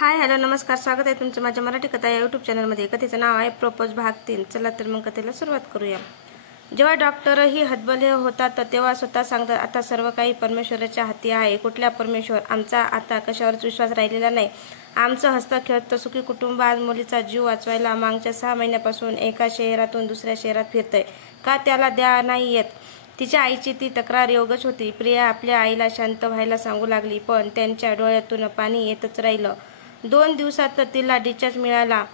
Hi hello नमस्कार, स्वागत आहे तुमचं माझ्या मराठी कथा या यूट्यूब चॅनलमध्ये। कथेचं नाव आहे प्रपोज भाग 3। चला तर मग कथेला सुरुवात करूया। जेव्हा डॉक्टरही हतबल होतात तेव्हा स्वतः सांगतात, आता सर्व काही परमेश्वराच्या हाती आहे। कुठल्या परमेश्वर? आमचा आता कशावरच विश्वास राहिलेला नाही। आमचं हसतं खेळतं सुखी कुटुंब आज मुलीचा जीव वाचवायला मागच्या 6 महिन्यापासून एका शहरातून दुसऱ्या शहरात फिरतंय। का त्याला द्या नाही येत? तिच्या आईची ती तक्रार योगच होती। प्रिया आपल्या आईला शांत व्हायला सांगू लागली, पण त्यांच्या डोळ्यातून पाणी येतच राहिलं। 2 दिवसात तिला डिस्चार्ज मिळाला,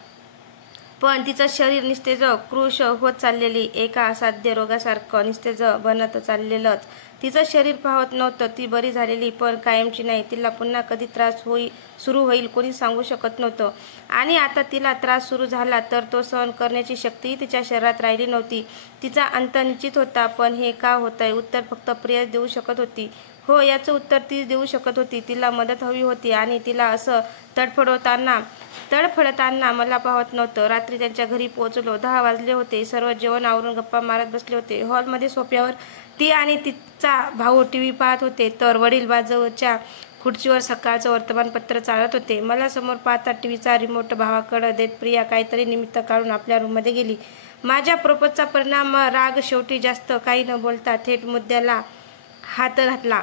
पण तिचं शरीर निस्तेज कृश होत चाललेली, एका असाध्य रोगासारखं निस्तेज बनत चाललेलंच। तिचं शरीर पाहत नव्हतं। ती बरी झालेली, पण कायमची नाही। तिला पुन्हा कधी त्रास सुरू होईल कोणी सांगू शकत नव्हतं। आणि आता तिला त्रास सुरू झाला तर तो सहन करण्याची शक्तीही तिच्या शरीरात राहिली नव्हती। तिचा अंत निश्चित होता, पण हे का होतंय? उत्तर फक्त प्रिया देऊ शकत होती। हो, याचं उत्तर तीच देऊ शकत होती। तिला मदत हवी होती आणि तिला असं तडफडताना मला पाहत नव्हतं। रात्री त्यांच्या घरी पोहोचलो। 10 वाजले होते। सर्व जेवण आवरून गप्पा मारत बसले होते। हॉलमध्ये सोफ्यावर ती आणि तिचा भाऊ टीव्ही पाहत होते, तर वडील बाजूच्या खुर्चीवर सकाळचं वर्तमानपत्र चाळत होते। मला समोर पाहता टीव्हीचा रिमोट भावाकडे देत प्रिया काहीतरी निमित्त काढून आपल्या रूममध्ये गेली। माझ्या प्रपोजचा परिणाम राग शेवटी जास्त काही न बोलता थेट मुद्द्याला हात घातला।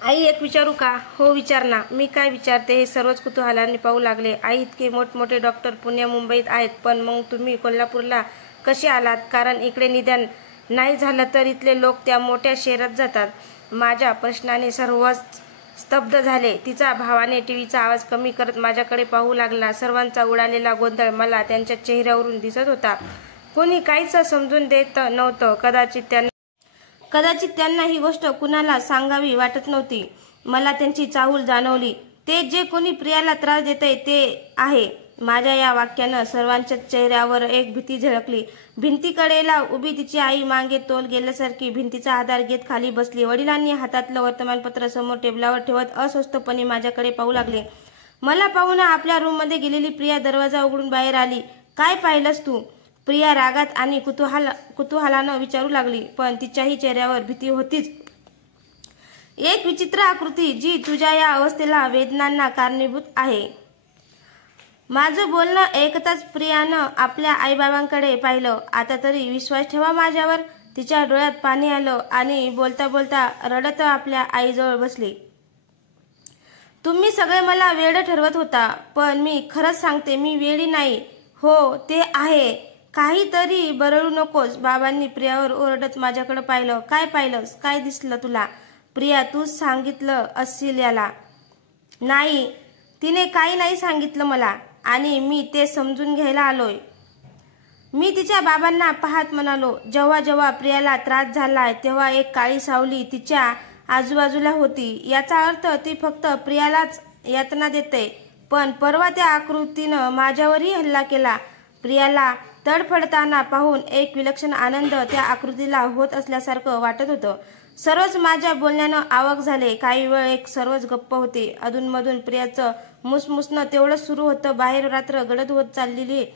आई, एक विचारू का? हो विचार ना। मी काय विचारते हे सर्वच कुतूहलाने पाहू लागले। आई, इतके मोठमोठे डॉक्टर पुण्या मुंबईत आहेत, पण मग तुम्ही कोल्हापूरला कसे आलात? कारण इकडे निदान नाही झालं तर इथले लोक त्या मोठ्या शहरात जातात। माझ्या प्रश्नाने सर्वच स्तब्ध झाले। तिचा भावाने टीव्हीचा आवाज कमी करत माझ्याकडे पाहू लागला। सर्वांचा उडालेला गोंधळ मला त्यांच्या चेहऱ्यावरून दिसत होता। कोणी काहीच समजून देत नव्हतं। कदाचित त्यांना ही गोष्ट कुणाला सांगावी वाटत नव्हती। मला त्यांची चाहूल जाणवली। ते जे कोणी प्रियाला त्रास देतंय ते आहे। माझ्या या वाक्यानं सर्वांच्या चेहऱ्यावर एक भीती झळकली। भिंतीकडेला उभी तिची आई मागे तोल गेल्यासारखी भिंतीचा आधार घेत खाली बसली। वडिलांनी हातातलं वर्तमानपत्र समोर टेबलावर ठेवत अस्वस्थपणे माझ्याकडे पाहू लागले। मला पाहून आपल्या रूममध्ये गेलेली प्रिया दरवाजा उघडून बाहेर आली। काय पाहिलंस तू? प्रिया रागात आणि कुतूहलानं विचारू लागली, पण तिच्याही चेहऱ्यावर भीती होतीच। एक विचित्र आकृती जी तुझ्या या अवस्थेला वेदनांना कारणीभूत आहे। माझं बोलणं ऐकताच प्रियानं आपल्या आईबाबांकडे पाहिलं। आता तरी विश्वास ठेवा माझ्यावर। तिच्या डोळ्यात पाणी आलं आणि बोलता बोलता रडत आपल्या आईजवळ बसली। तुम्ही सगळे मला वेड ठरवत होता, पण मी खरंच सांगते, मी वेडी नाही। हो ते आहे, काहीतरी बरळू नकोस। बाबांनी प्रियावर ओरडत माझ्याकडे पाहिलं। काय पाहिलंस? काय दिसलं तुला? प्रिया, तूच सांगितलं असशील याला। नाही, तिने काही नाही सांगितलं मला, आणि मी ते समजून घ्यायला आलोय। मी तिच्या बाबांना पाहत म्हणालो, जेव्हा जेव्हा प्रियाला त्रास झालाय तेव्हा एक काळी सावली तिच्या आजूबाजूला होती। याचा अर्थ ती फक्त प्रियालाच यातना देते। पण परवा त्या आकृतीनं माझ्यावरही हल्ला केला। प्रियाला तडफडताना पाहून एक विलक्षण आनंद त्या आकृतीला होत असल्यासारखं वाटत होतं। सर्वच माझ्या बोलण्यानं अवाक झाले। काही वेळ सर्वच गप्प होते। अधूनमधून प्रियाचं मुसमुसणं तेवढंच सुरू होतं। बाहेर रात्र गडद होत चाललेली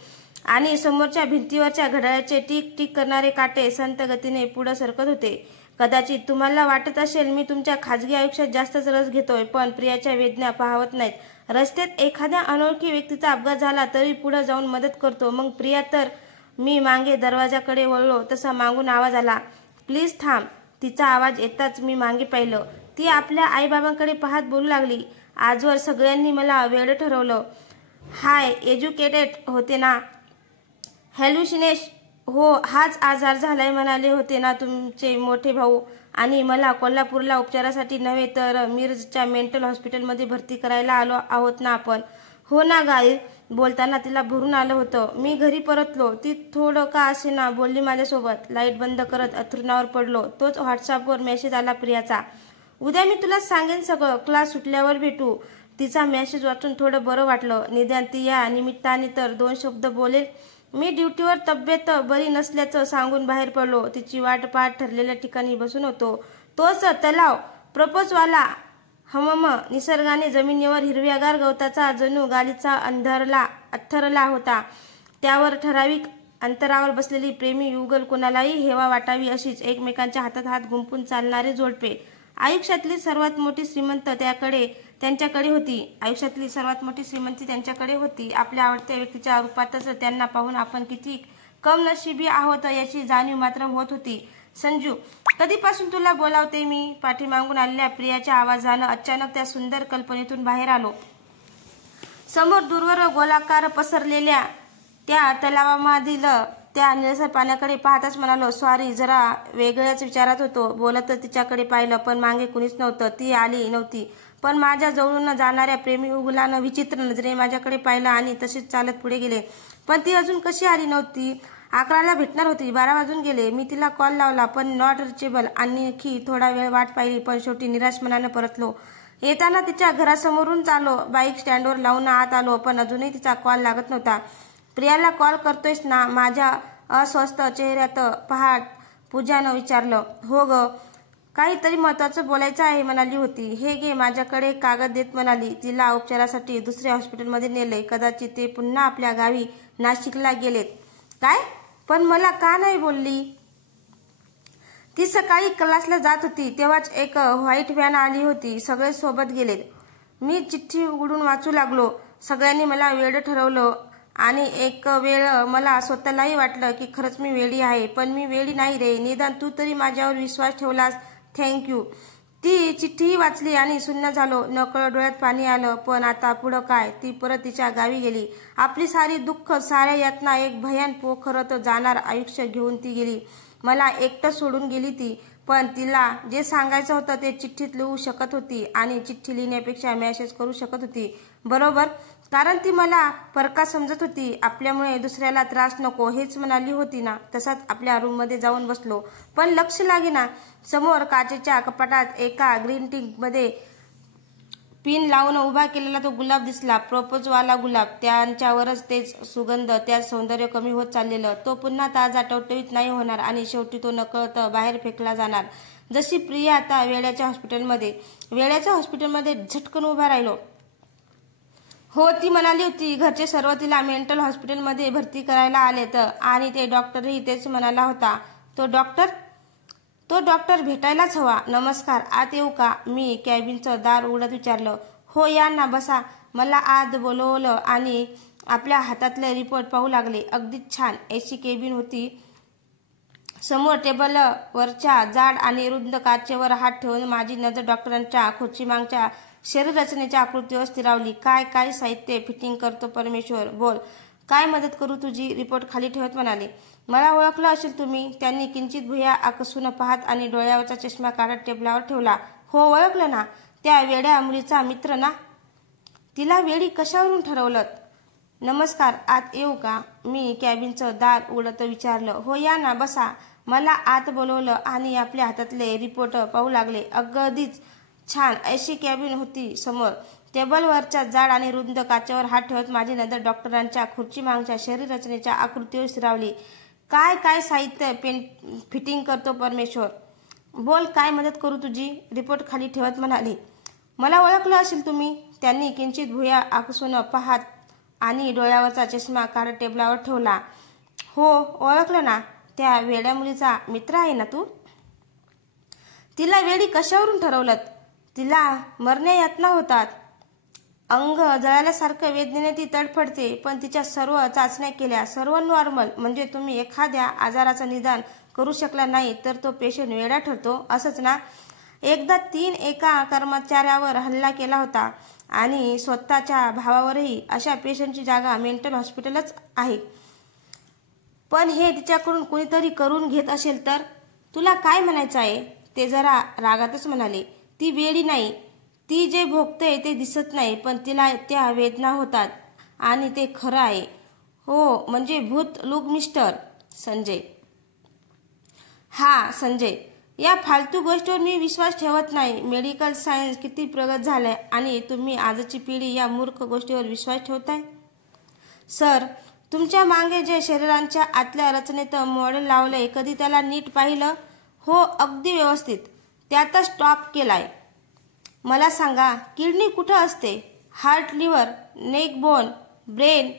आणि समोरच्या भिंतीवरच्या घड्याळाचे टिक टिक करणारे काटे संत गतीने पुढे सरकत होते। कदाचित तुम्हाला वाटत असेल मी तुमच्या खाजगी आयुष्यात जास्तच रस घेतोय, पण प्रियाच्या वेदना पाहवत नाहीत। रस्त्यात एखाद्या अनोळखी व्यक्तीचा अपघात झाला तरी पुढे जाऊन मदत करतो। मग प्रिया तर मी मागे दरवाजाकडे वळलो तसा मागून आवाज आला, प्लीज थांब। तिचा आवाज येताच मी मागे पाहिलं। ती आपल्या आईबाबांकडे पाहत बोलू लागली, आजवर सगळ्यांनी मला वेड ठरवलं। हाय एज्युकेटेड होते ना? हॅल्युसिनेशन? हो, हाच आजार झालाय म्हणाले होते ना तुमचे मोठे भाऊ? आणि मला कोल्हापूरला उपचारासाठी नव्हे तर मिरजच्या मेंटल हॉस्पिटलमध्ये भरती करायला आलो आहोत ना आपण? हो ना गाई? बोलताना तिला भरून आलं होतं। मी घरी परतलो। ती थोडं का असेना बोलली माझ्यासोबत। लाईट बंद करत अंथरुणावर पडलो। तोच व्हॉट्सअपवर मेसेज आला प्रियाचा, उद्या मी तुला सांगेन सगळं, क्लास सुटल्यावर भेटू। तिचा मेसेज वाचून थोडं बरं वाटलं। निदान ती या निमित्ताने तर 2 शब्द बोलेल। मी ड्युटीवर तब्येत बरी नसल्याचं सांगून बाहेर पडलो। तिची वाट पाहत ठरलेल्या ठिकाणी बसून होतो। तोच तलाव, प्रपोजवाला हमम निसर्गाने जमिनीवर हिरव्यागार गवताचा जणू गालीचा अथरला होता। त्यावर ठराविक अंतरावर बसलेली प्रेमी युगल कोणालाही हेवा वाटावी अशीच एकमेकांच्या हातात हात गुंफून चालणारे जोडपे। आयुष्यातली सर्वात मोठी श्रीमंत त्याकडे त्यांच्याकडे होती. आयुष्यातली सर्वात मोठी श्रीमंती त्यांच्याकडे होती. आपल्या आवडत्या व्यक्तीच्या रूपातच त्यांना पाहून आपण किती कमनशिबी आहोत याची जाणीव मात्र होत होती. संजू, कधीपासून तुला बोलावते मी? पाठीमागून आलेल्या प्रियाच्या आवाजानं अचानक त्या सुंदर कल्पनेतून बाहेर आलो. समोर दूरवर गोलाकार पसरलेल्या त्या तलावामधील त्या निळसर पाण्याकडे पाहताच म्हणालो, सॉरी, जरा वेगळ्याच विचारात होतो. बोलत तिच्याकडे पाहिलं, पण मागे कुणीच नव्हतं. ती आली नव्हती, पण माझ्या जवळून जाणाऱ्या प्रेमी उगलानं विचित्र नजरे माझ्याकडे पाहिलं आणि तशीच चालत पुढे गेले. पण ती अजून कशी आली नव्हती? 11ला भेटणार होती, 12 वाजून गेले. मी तिला कॉल लावला, पण नॉट रिचेबल. आणखी थोडा वेळ वाट पाहिली, पण शेवटी निराश मनानं परतलो. येताना तिच्या घरासमोरून आलो, बाईक स्टँडवर लावून आत आलो, पण अजूनही तिचा कॉल लागत नव्हता. प्रियाला कॉल करतोयस ना? माझ्या अस्वस्थ चेहऱ्यात पहाट पूजानं विचारलं. हो ग, काहीतरी महत्वाचं बोलायचं आहे म्हणाली होती. हे घे, माझ्याकडे कागद देत म्हणाली. तिला उपचारासाठी दुसऱ्या हॉस्पिटलमध्ये नेले. कदाचित ते पुन्हा आपल्या गावी नाशिकला गेलेत. काय? पण मला का नाही बोलली? ती सकाळी क्लासला जात होती, तेव्हाच एक व्हाईट व्हॅन आली होती. सगळे सोबत गेलेत. मी चिठ्ठी उघडून वाचू लागलो. सगळ्यांनी मला वेड ठरवलं आणि एक वेळ मला स्वतःलाही वाटलं की खरंच मी वेडी आहे. पण मी वेडी नाही रे. निदान तू तरी माझ्यावर विश्वास ठेवलास. थँक्यू. ती चिठ्ठी वाचली आणि शून्य झालो. नकळत डोळ्यात पाणी आलं. पण आता पुढं काय? ती परत तिच्या गावी गेली. आपली सारी दुःख, साऱ्या यातना एक भयान पोखरत जाणार आयुष्य घेऊन ती गेली. मला एकटं सोडून गेली ती. पण तिला जे सांगायचं होतं ते चिठ्ठीत लिहू शकत होती आणि चिठ्ठी लिहिण्यापेक्षा मेसेज करू शकत होती. बरोबर, कारण ती मला परका समजत होती. आपल्यामुळे दुसऱ्याला त्रास नको हेच म्हणाली होती ना. तसाच आपल्या रूममध्ये जाऊन बसलो, पण लक्ष लागेना. समोर काचेच्या कपाटात एका ग्रीन टीमध्ये पिन लावून उभा केलेला तो गुलाब दिसला. प्रपोजवाला गुलाब. त्यांच्यावरच तेच सुगंध, त्याच सौंदर्य कमी होत चाललेलं. तो पुन्हा ताजा टवटवीत नाही होणार आणि शेवटी तो नकळत बाहेर फेकला जाणार. जशी प्रिया आता वेड्याच्या हॉस्पिटलमध्ये झटकन उभा राहिलो. हो, ती म्हणाली होती घरचे सर्व तिला मेंटल हॉस्पिटलमध्ये भरती करायला आलेत आणि ते डॉक्टरही तेच म्हणाला होता. तो डॉक्टर भेटायलाच हवा. नमस्कार, आत येऊ का? मी कॅबिनचं दार उघडत विचारलं. हो, या ना, बसा. मला आत बोलवलं आणि आपल्या हातातले रिपोर्ट पाहू लागले. अगदीच छान. एसी केबिन होती. समोर टेबलवरच्या जाड आणि रुंद काचेवर हात ठेवून माझी नजर डॉक्टरांच्या खुर्चीमागच्या शरीररचनेच्या आकृतीवर स्थिरावली. काय साहित्य फिटिंग करतो परमेश्वर. बोल, काय मदत करू तुझी? रिपोर्ट खाली ठेवत म्हणाले. मला ओळखलं असेल तुम्ही? त्यांनी किंचित भुया आकसून पाहत आणि डोळ्यावरचा चष्मा काढत टेबलावर ठेवला. हो, ओळखलं ना. त्या वेड्या मुलीचा मित्र ना. तिला वेडी कशावरून ठरवलं? नमस्कार, आत येऊ का? मी कॅबिनचं दार उघडत विचारलं. हो, या ना, बसा. मला आत बोलवलं आणि आपल्या हातातले रिपोर्ट पाहू लागले. अगदीच छान. अशी कॅबिन होती. समोर टेबलवरच्या जाड आणि रुंद काचेवर हात ठेवत माझी नजर डॉक्टरांच्या खुर्चीमागच्या शरीररचनेच्या आकृतीवर स्थिरावली. काय साहित्य फिटिंग करतो परमेश्वर. बोल, काय मदत करू तुझी? रिपोर्ट खाली ठेवत म्हणाले. मला ओळखलं असेल तुम्ही? त्यांनी किंचित भुया आकसून पाहत आणि डोळ्यावरचा चष्मा काढत टेबलावर ठेवला. हो, ओळखलं ना. त्या वेड्या मुलीचा मित्र आहे ना तू? तिला वेडी कशावरून ठरवलं? तिला मरण्या यातना होतात. अंग जळाल्यासारखं वेदनेने ती तडफडते. पण तिच्या सर्व चाचण्या केल्या, सर्व नॉर्मल. म्हणजे तुम्ही एखाद्या आजाराचं निदान करू शकला नाही तर तो पेशंट वेडा ठरतो, असंच ना. एकदा 3 एका कर्मचाऱ्यावर हल्ला केला होता आणि स्वतःच्या भावावरही. अशा पेशंटची जागा मेंटल हॉस्पिटलच आहे. पण हे तिच्याकडून कुणीतरी करून घेत असेल तर? तुला काय म्हणायचं आहे? ते जरा रागातच म्हणाले. ती वेडी नाही. ती जे भोगते ते दिसत नाही, पण तिला त्या वेदना होतात आणि ते खरं आहे. हो, म्हणजे भूत लूक मिस्टर संजय. हा, संजय. या फालतू गोष्टीवर मी विश्वास ठेवत नाही. मेडिकल सायन्स किती प्रगत झालंय आणि तुम्ही आजची पिढी या मूर्ख गोष्टीवर विश्वास ठेवताय. सर, तुमच्या मागे जे शरीरांच्या आतल्या रचनेत मॉडेल लावलंय, कधी त्याला नीट पाहिलं? हो, अगदी व्यवस्थित. त्यातच स्टॉप केलाय. मला सांगा, किडनी कुठं असते? Heart, liver, neck bone, brain?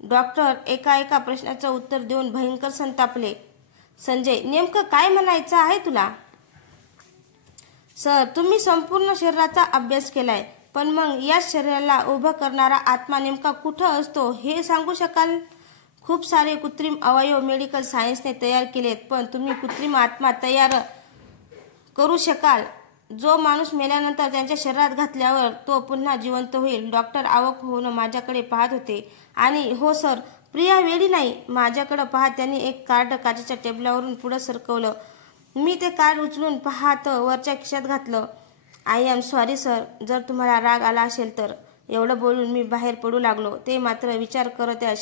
Doctor एका प्रश्नाचं उत्तर देऊन भयंकर संतापले. संजय, नेमकं काय म्हणायचं आहे तुला? सर, तुम्ही संपूर्ण शरीराचा अभ्यास केलाय. पण मग या शरीराला उभं करणारा आत्मा नेमका कुठं असतो हे सांगू शकाल? खूप सारे कृत्रिम अवयव मेडिकल सायन्सने तयार केलेत, पण तुम्ही कृत्रिम आत्मा तयार करू शकाल? जो माणूस मेल्यानंतर त्यांच्या शरीरात घातल्यावर तो पुन्हा जिवंत होईल. डॉक्टर अवाक होऊन माझ्याकडे पाहत होते. आणि हो सर, प्रिया वेडी नाही. माझ्याकडे पाहत त्यांनी एक कार्ड काचेच्या टेबलावरून पुढे सरकवलं. मी ते कार्ड उचलून पाहत वरच्या खिशात घातलं. आय एम सॉरी सर, जर तुम्हाला राग आला असेल तर. एवढं बोलून मी बाहेर पडू लागलो. ते मात्र विचार करत त्या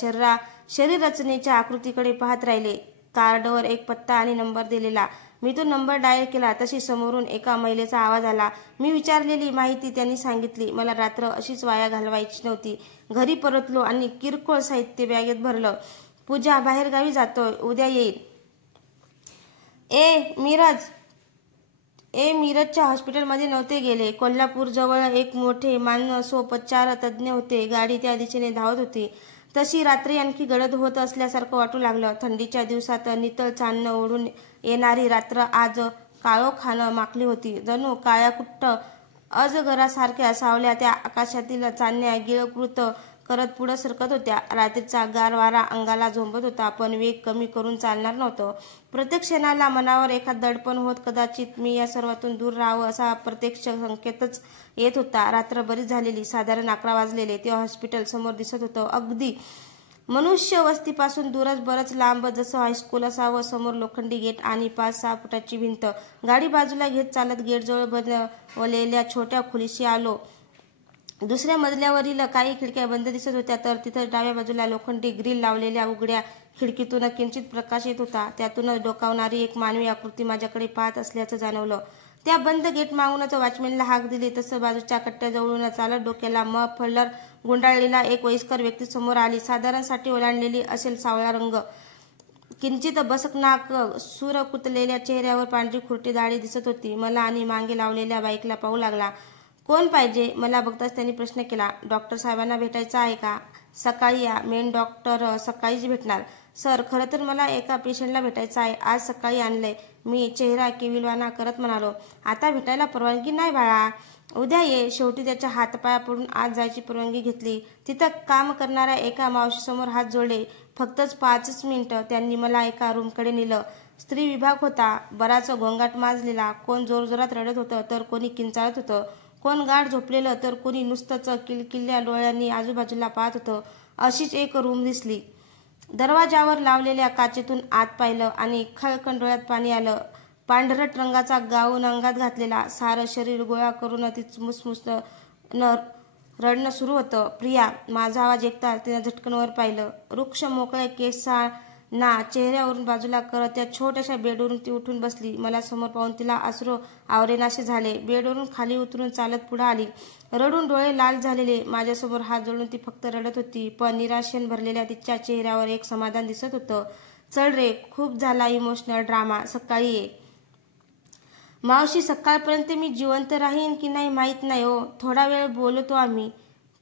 शरीर रचनेच्या आकृतीकडे पाहत राहिले. कार्डवर एक पत्ता आणि नंबर दिलेला. मी तो नंबर डायल केला. तशी समोरून एका महिलेचा आवाज आला. मी विचारलेली माहिती त्यांनी सांगितली. मला रात्र अशीच वाया घालवायची नव्हती. घरी परतलो आणि किरकोळ साहित्य बॅगेत भरलं. पूजा बाहेरगावी जातोय, उद्या येईल. मिरजच्या हॉस्पिटलमध्ये नव्हते गेले. कोल्हापूरजवळ एक मोठे मानसोपचार तज्ज्ञ होते. गाडी त्या दिशेने धावत होती. तशी रात्री आणखी गडद होत असल्यासारखं वाटू लागलं. थंडीच्या दिवसात नितळ चांदणं ओढून येणारी रात्र आज काळोखानं माखली होती. जणू काळ्याकुट्ट अजगरासारख्या सावल्या त्या आकाशातील चांदण्या गिळकृत करत पुढे सरकत होत्या. रात्रीचा गार वारा अंगाला झोंबत होता, पण वेग कमी करून चालणार नव्हतं. प्रत्येक क्षणाला मनावर एखाद दडपण होत. कदाचित मी या सर्वातून दूर राहावं असा प्रत्यक्ष संकेतच येत होता. रात्र बरीच झालेली. साधारण 11 वाजलेले. ते हॉस्पिटल समोर दिसत होतं. अगदी मनुष्य वस्तीपासून दूरच, बरंच लांब, जसं हायस्कूल असावं. समोर लोखंडी गेट आणि 5-6 फुटाची भिंत. गाडी बाजूला घेत चालत गेटजवळ बनवलेल्या छोट्या खोलीशी आलो. दुसऱ्या मजल्यावरील काही खिडक्या बंद दिसत होत्या, तर तिथं डाव्या बाजूला लोखंडी ग्रिल लावलेल्या उघड्या खिडकीतून किंचित प्रकाश येत होता. त्यातून डोकावणारी एक मानवी आकृती माझ्याकडे पाहत असल्याचं जाणवलं. त्या बंद गेट मागूनच वॉचमॅनला हाक दिली तसं बाजूच्या कट्ट्याजवळून चालत डोक्याला मफलर गुंडाळलेला एक वयस्कर व्यक्ती समोर आली. साधारण साठी ओलांडलेली असेल, सावळा रंग, किंचित बसक नाक, सूर कुतलेल्या चेहऱ्यावर पांढरी खुरटी दाढी दिसत होती. मला आणि मागे लावलेल्या बाईकला पाहू लागला. कोण पाहिजे? मला बघताच त्यांनी प्रश्न केला. डॉक्टर साहेबांना भेटायचं आहे का? सकाळी या. मेन डॉक्टर सकाळीच भेटणार. सर, खरं तर मला एका पेशंटला भेटायचं आहे. आज सकाळी आणलंय. मी चेहरा केविलवाना करत म्हणालो. आता भेटायला परवानगी नाही बाळा, उद्या ये. शेवटी त्याच्या हातपाया पडून आज जायची परवानगी घेतली. तिथं काम करणाऱ्या एका मावशीसमोर हात जोडले. फक्तच 5 मिनिटं. त्यांनी मला एका रूमकडे नेलं. स्त्री विभाग होता. बराच गोंगाट माजलेला. कोण जोरजोरात रडत होतं, तर कोणी किंचाळत होतं. कोण गाढ झोपलेलं, तर कोणी नुसतंच किलकिल्ल्या डोळ्यांनी आजूबाजूला पाहत होतं. अशीच एक रूम दिसली. दरवाजावर लावलेल्या काचेतून आत पाहिलं आणि खळखळ डोळ्यात पाणी आलं. पांढरट रंगाचा गाऊन अंगात घातलेला, सारं शरीर गोळा करून तीच मुसमुसनं रडणं सुरू होतं. प्रिया, माझा आवाज ऐकताच तिनं झटकन वर पाहिलं. वृक्ष मोकळ्या केसांना चेहऱ्यावरून बाजूला करत त्या छोट्याशा बेडवरून ती उठून बसली. मला समोर पाहून तिला अश्रू आवरेनासे झाले. बेडवरून खाली उतरून चालत पुढे आली. रडून डोळे लाल झालेले. माझ्यासमोर हात जोडून ती फक्त रडत होती, पण निराशेन भरलेल्या तिच्या चेहऱ्यावर एक समाधान दिसत होतं. चल रे, खूप झाला इमोशनल ड्रामा. सकाळी ये. मावशी, सकाळपर्यंत मी जिवंत राहीन की नाही माहीत नाही हो. थोडा वेळ बोलतो आम्ही,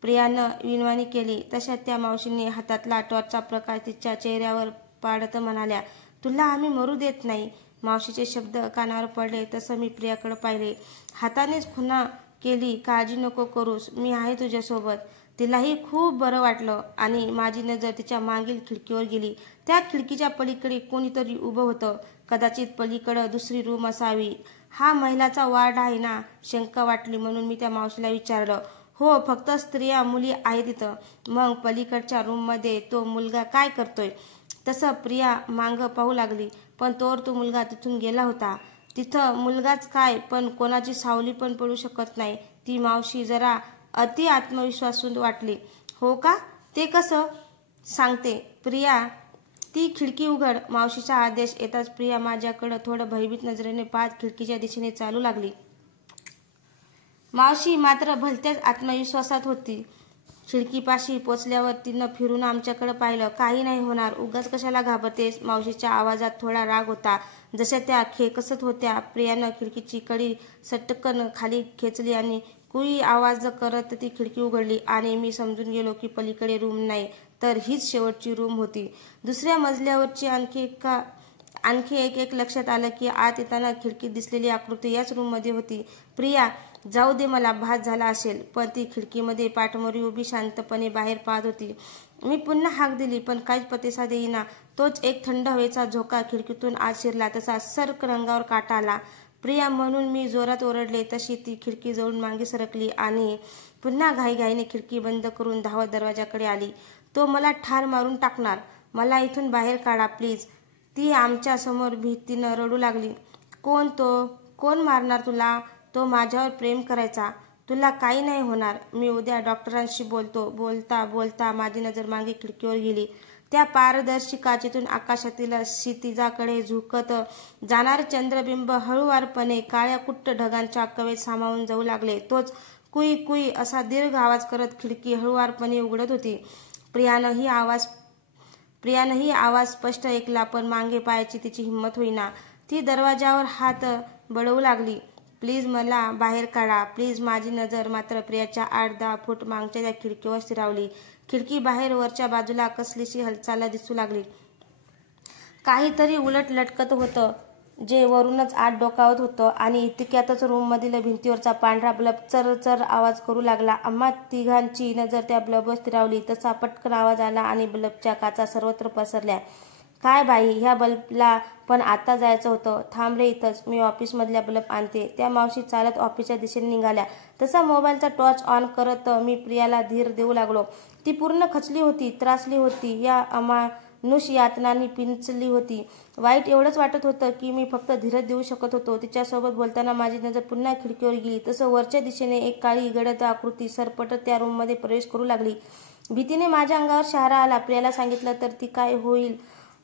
प्रियानं विनवणी केली. तशात त्या मावशीने हातातला टॉर्चचा प्रकाश तिच्या चेहऱ्यावर पाडत म्हणाल्या, तुला आम्ही मरू देत नाही. मावशीचे शब्द कानावर पडले तसं मी प्रियाकडे पाहिले. हातानेच खुणा केली. काळजी नको करूस, मी आहे तुझ्यासोबत. तिलाही खूप बरं वाटलं आणि माझी नजर तिच्या मागील खिडकीवर गेली. त्या खिडकीच्या पलीकडे कोणीतरी उभं होतं. कदाचित पलीकडं दुसरी रूम असावी. हा महिलाचा वार्ड आहे ना? शंका वाटली म्हणून मी त्या मावशीला विचारलं. हो, फक्त स्त्रिया मुली आहेत तिथं. मग पलीकडच्या रूममध्ये तो मुलगा काय करतोय? तसं प्रिया मागं पाहू लागली. पण तोवर तो मुलगा तिथून गेला होता. तिथं मुलगाच काय, पण कोणाची सावली पण पडू शकत नाही. ती मावशी जरा अति आत्मविश्वासू वाटली. हो का? ते कसं? सांगते. प्रिया, ती खिडकी उघड. मावशीचा आदेश येताच प्रिया माझ्याकडं थोडं भयभीत नजरेने पाहत खिडकीच्या दिशेने चालू लागली. मावशी मात्र भलत्याच आत्मविश्वासात होती. खिडकीपाशी पोचल्यावर तिनं फिरून आमच्याकडे पाहिलं. काही नाही होणार, उगाच कशाला घाबरतेस? मावशीच्या आवाजात थोडा राग होता, जशा त्या खेकसत होत्या. प्रियानं खिडकीची कडी सटकन खाली खेचली आणि कुई आवाज करत ती खिडकी उघडली आणि मी समजून गेलो की पलीकडे रूम नाही, तर हीच शेवटची रूम होती. दुसऱ्या मजल्यावरची आणखी एक लक्षात आलं की आत येताना खिडकीत दिसलेली आकृती याच रूममध्ये होती. प्रिया, जाऊ दे, मला भास झाला असेल. पण ती खिडकीमध्ये पाठमोरी उभी शांतपणे बाहेर पाहत होती. मी पुन्हा हाक दिली, पण काहीच प्रतिसाद येईना. तोच एक थंड हवेचा झोका खिडकीतून आत शिरला तसा सर्क रंगावर काटा आला. प्रिया म्हणून मी जोरात ओरडले तशी ती खिडकी जवळून मागे सरकली आणि पुन्हा घाईघाईने खिडकी बंद करून धावत दरवाजाकडे आली. तो मला ठार मारून टाकणार. मला इथून बाहेर काढा प्लीज. ती आमच्या समोर भीतीनं रडू लागली. कोण तो? कोण मारणार तुला? तो माझ्यावर प्रेम करायचा. तुला काही नाही होणार. मी उद्या डॉक्टरांशी बोलतो. बोलता बोलता माझी नजर मागे खिडकीवर गेली. त्या पारदर्शी काचेतून आकाशातील क्षितिजाकडे झुकत जाणारे चंद्रबिंब हळूवारपणे काळ्या कुट्ट ढगांच्या कवेत सामावून जाऊ लागले. तोच कुई कुई असा दीर्घ आवाज करत खिडकी हळूवारपणे उघडत होती. प्रियानंही आवाज स्पष्ट ऐकला, पण मागे पाहायची तिची हिंमत होईना. ती दरवाजावर हात बळवू लागली. प्लीज मला बाहेर काढा, प्लीज. माझी नजर मात्र प्रियाच्या 8-10 फूट मागच्या त्या खिडकीवर स्थिरावली. खिडकी बाहेर वरच्या बाजूला कसलीशी हालचाल दिसू लागली. काहीतरी उलट लटकत होतं, जे वरूनच आत डोकावत होतं आणि इतक्यातच रूममधील भिंतीवरचा पांढरा बल्ब चरचर आवाज करू लागला. आम्हा तिघांची नजर त्या बल्बवर स्थिरावली तसा पटकन आवाज आला आणि बल्बच्या काचा सर्वत्र पसरल्या. काय बाई, ह्या बल्बला पण आता जायचं होतं. थांब रे इथंच, मी ऑफिसमधल्या बल्ब आणते. त्या मावशी चालत ऑफिसच्या दिशेने निघाल्या. तसा मोबाईलचा टॉर्च ऑन करत मी प्रियाला धीर देऊ लागलो. ती पूर्ण खचली होती, त्रासली होती, या अमानुष यातनांनी पिंचली होती. वाईट एवढंच वाटत होतं की मी फक्त धीरच देऊ शकत होतो. तिच्यासोबत बोलताना माझी नजर पुन्हा खिडकीवर गेली. तसं वरच्या दिशेने एक काळी गडद आकृती सरपटत त्या रूममध्ये प्रवेश करू लागली. भीतीने माझ्या अंगावर शहारा आला. प्रियाला सांगितलं तर ती काय होईल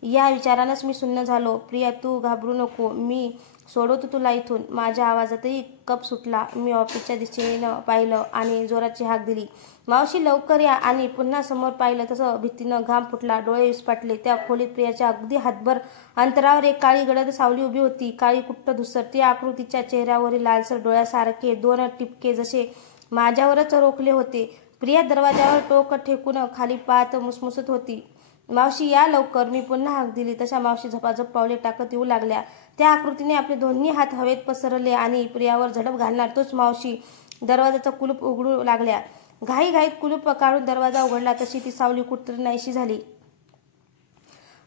या विचारानंच मी सुन्न झालो. प्रिया, तू घाबरू नको, मी सोडवतो तुला इथून. माझ्या आवाजातही कप सुटला. मी ऑफिसच्या दिशेनं पाहिलं आणि जोराची हाक दिली, मावशी लवकर या. आणि पुन्हा समोर पाहिलं तसं भीतीनं घाम फुटला, डोळे विस्फाटले. त्या खोलीत प्रियाच्या अगदी हातभर अंतरावर एक काळी गडद सावली उभी होती, काळी कुट्ट धुसर. त्या आकृतीच्या चेहऱ्यावरील लालसर डोळ्यासारखे 2 टिपके जसे माझ्यावरच रोखले होते. प्रिया दरवाजावर टोक ठेकून खाली पाहत मुसमुसत होती. मावशी या लवकर. मी पुन्हा हाक दिली तशा मावशी झपाझप पावले टाकत येऊ लागल्या. त्या आकृतीने आपले दोन्ही हात हवेत पसरले आणि प्रियावर झडप घालणार तोच मावशी दरवाजाचा कुलूप उघडू लागल्या. घाईघाईत कुलूप काढून दरवाजा उघडला तशी ती सावली कुठतरी नाहीशी झाली.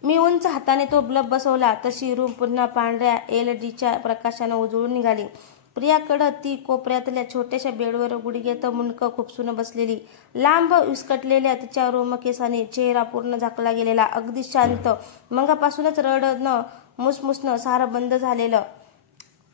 मी उंच हाताने तो बल्ब बसवला तशी रूम पुन्हा पांढऱ्या एलईडीच्या प्रकाशानं उजळून निघाली. प्रियाकडं ती कोपऱ्यातल्या छोट्याशा बेडवर गुडघ्यात मुंडकं खुपसून बसलेली. लांब विस्कटलेल्या तिच्या रोमकेसाने चेहरा पूर्ण झाकला गेलेला, अगदी शांत. मगापासूनच रडणं मुसमुसणं सारं बंद झालेलं.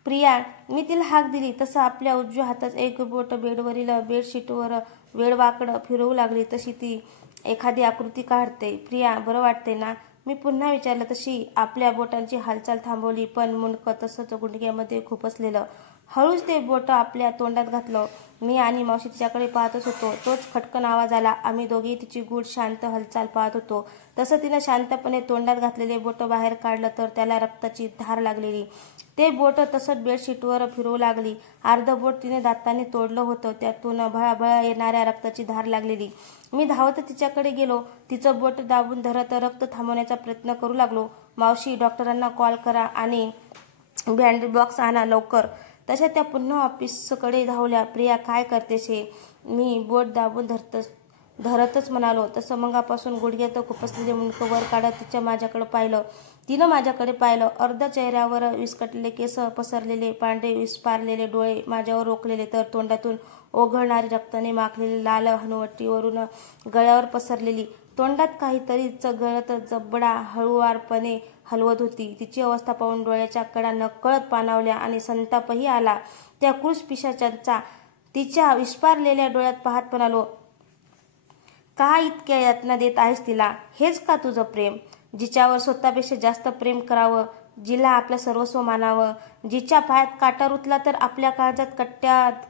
प्रिया, मी तिला हाक दिली तसं आपल्या उजव्या हातात एक बोट बेडवरील बेडशीटवर वेडवाकडं फिरवू लागली तशी ती एखादी आकृती काढते. प्रिया, बरं वाटते ना? मी पुन्हा विचारलं तशी आपल्या बोटांची हालचाल थांबवली, पण मुंडकं तसंच गुडघ्यामध्ये खुपसलेलं. हळूच ते बोट आपल्या तोंडात घातलं. मी आणि मावशी तिच्याकडे पाहतच होतो. तोच खटकन आवाज आला. आम्ही दोघेही तिची गूढ शांत हालचाल पाहत होतो. तसं तिनं शांतपणे तोंडात घातलेले बोट बाहेर काढलं तर त्याला रक्ताची धार लागलेली. ते बोट तसंच बेडशीटवर फिरवू लागली. अर्ध बोट तिने दाताने तोडलं होतं, त्यातून भळाभळा येणाऱ्या रक्ताची धार लागलेली. मी धावत तिच्याकडे गेलो. तिचं बोट दाबून धरत रक्त थांबवण्याचा प्रयत्न करू लागलो. मावशी, डॉक्टरांना कॉल करा आणि बँडेज बॉक्स आणा लवकर. तशा त्या पुन्हा ऑफिसकडे धावल्या. प्रिया, काय करतेस हे? मी बोट दाबून धरतच म्हणालो. तसं मगापासून गुडघ्यात खुपसलेले मुंडकं वर काढत तिनं माझ्याकडे पाहिलं. अर्ध्या चेहऱ्यावर विस्कटलेले केस पसरलेले, पांढरे विस्पारलेले डोळे माझ्यावर रोखलेले, तर तोंडातून ओघळणारी रक्ताने माखलेली लाल हनुवटी वरून गळ्यावर पसरलेली. तोंडात काहीतरी चघळत जबडा हळूवारपणे हलवत होती. तिची अवस्था पाहून डोळ्याच्या कडा नकळत पाणावल्या आणि संतापही आला. त्या क्रूर पिशाचांचा तिच्या विस्पारलेल्या डोळ्यात पाहत म्हणालो, का इतक्या यातना देत आहेस तिला? हेच का तुझं प्रेम? जिच्यावर स्वतःपेक्षा जास्त प्रेम करावं, जिला आपलं सर्वस्व मानावं, जिच्या पायात काटा रुतला तर आपल्या काळजात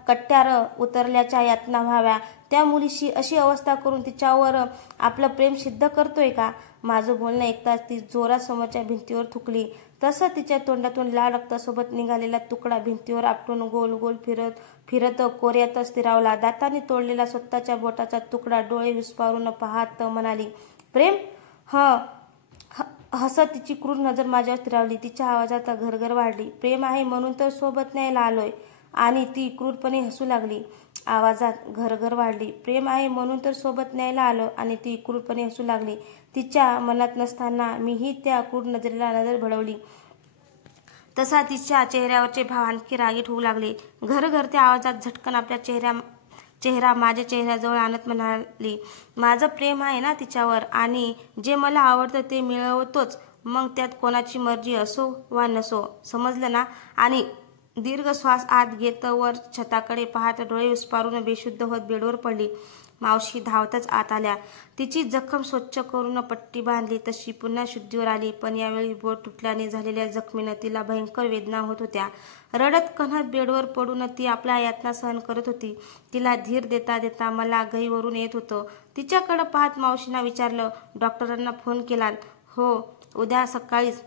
कट्ट्यार उतरल्याच्या यातना व्हाव्या, त्या मुलीशी अशी अवस्था करून तिच्यावर आपलं प्रेम सिद्ध करतोय का? माझं बोलणं ऐकताच ती जोरात समोरच्या भिंतीवर थुकली. तसं तिच्या तोंडातून लाल रक्तासोबत निघालेला तुकडा भिंतीवर आपटून गोल गोल फिरत कोऱ्यात स्थिरावला. दाताने तोडलेला स्वतःच्या बोटाचा तुकडा डोळे विस्पारून पाहत म्हणाली, प्रेम? हसत तिची क्रूर नजर माझ्यावर स्थिरावली. तिच्या आवाजात घरघर वाढली. प्रेम आहे म्हणून तर सोबत न्यायला आलोय. आणि ती क्रूरपणे हसू लागली. आवाजात घरघर वाढली. प्रेम आहे म्हणून तर सोबत न्यायला आलं. आणि ती क्रूरपणे हसू लागली. तिच्या मनात नसताना मीही त्या क्रूर नजरेला नजर भिडवली. तसा तिच्या चेहऱ्यावरचे भाव आणखी रागीट होऊ लागले. घरघर त्या आवाजात झटकन आपल्या चेहरा माझ्या चेहऱ्याजवळ आणत म्हणाली, माझं प्रेम आहे ना तिच्यावर, आणि जे मला आवडतं ते मिळवतोच, मग त्यात कोणाची मर्जी असो वा नसो, समजलं ना. आणि दीर्घ श्वास आत घेत वर छताकडे पाहत डोळे विस्पारून बेशुद्ध होत बेडवर पडली. मावशी धावतच आत आल्या. तिची जखम स्वच्छ करून पट्टी बांधली तशी पुन्हा शुद्धीवर आली. पण यावेळी बोट तुटल्याने झालेल्या जखमीनं तिला भयंकर वेदना होत होत्या. रडत कण्हत बेडवर पडून ती आपल्या यातना सहन करत होती. तिला धीर देता देता मला गहीवरून येत होतं. तिच्याकडे पाहत मावशींना विचारलं, डॉक्टरांना फोन केलात? हो, उद्या सकाळीच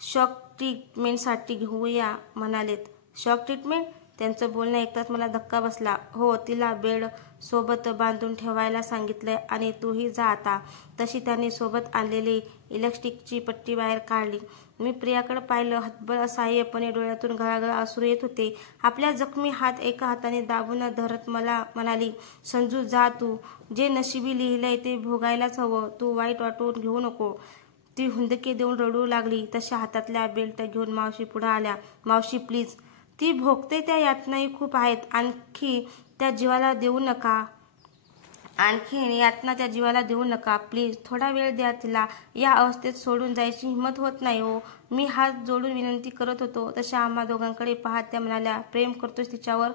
शॉक ट्रीटमेंटसाठी घेऊया म्हणालेत. Shock treatment? त्यांचं बोलणं ऐकताच मला धक्का बसला. हो, तिला बेड सोबत बांधून ठेवायला सांगितलंय आणि तूही जा आता. तशी त्यांनी सोबत आणलेली इलेक्ट्रिकची पट्टी बाहेर काढली. मी प्रियाकडे पाहिलं. हतबल असहाय्यपणे डोळ्यातून गळागळा अश्रू येत होते. आपल्या जखमी हात एका हाताने दाबून धरत मला म्हणाली, संजू जा तू. जे नशिबी लिहिलंय ते भोगायलाच हवं. तू वाईट वाटून घेऊ नको. ती हुंदके देऊन रडू लागली. तशा हातातल्या बेल्ट घेऊन मावशी पुढे आल्या. मावशी प्लीज, ती भोगते त्या यातनाही खूप आहेत. आणखी त्या जीवाला देऊ नका. आणखी यातना त्या जीवाला देऊ नका. प्लीज थोडा वेळ द्या तिला. या अवस्थेत सोडून जायची हिंमत होत नाही हो. मी हात जोडून विनंती करत होतो. तशा आम्हा दोघांकडे पाहत त्या म्हणाल्या, प्रेम करतोस तिच्यावर?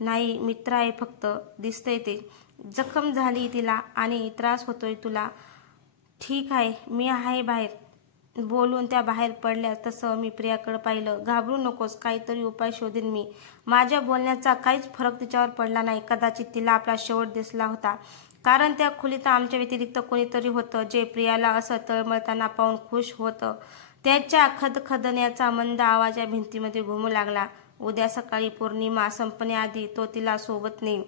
नाही, मित्र आहे फक्त. दिसतंय ते. जखम झाली तिला आणि त्रास होतोय तुला. ठीक आहे, मी आहे बाहेर. बोलून त्या बाहेर पडल्या. तसं मी प्रियाकडे पाहिलं. घाबरू नकोस, काहीतरी उपाय शोधेन मी. माझ्या बोलण्याचा काहीच फरक तिच्यावर पडला नाही. कदाचित तिला आपला शेवट दिसला होता. कारण त्या खोलीत आमच्या व्यतिरिक्त कोणीतरी होतं जे प्रियाला असं तळमळताना पाहून खुश होतं. त्याच्या खदखदण्याचा मंद आवाज या भिंतीमध्ये घुमू लागला. उद्या सकाळी पौर्णिमा संपण्याआधी तो तिला सोबत नेईल.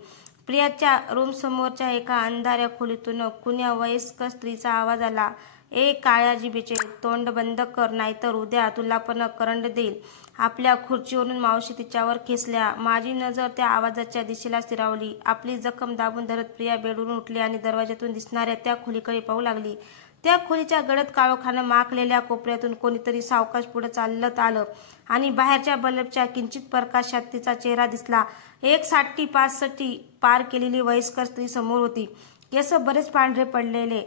प्रियाच्या रूमसमोरच्या एका अंधाऱ्या खोलीतून कुण्या वयस्कर स्त्रीचा आवाज आला. ए काळ्या जिभेचे, तोंड बंद कर, नाहीतर उद्या तुला पण करंट देईल. आपल्या खुर्चीवरून मावशी तिच्यावर खेचल्या. माझी नजर त्या आवाजाच्या दिशेला स्थिरावली. आपली जखम दाबून धरत प्रिया बेडवरून उठली आणि दरवाज्यातून दिसणाऱ्या त्या खोलीकडे पाहू लागली. त्या खोलीच्या गडद काळोखानं माखलेल्या कोपऱ्यातून कोणीतरी सावकाश पुढे चालत आलं आणि बाहेरच्या बल्बच्या किंचित प्रकाशात तिचा चेहरा दिसला. 1.60-65 पार केलेली वयस्कर स्त्री समोर होती. केस बरेच पांढरे पडलेले.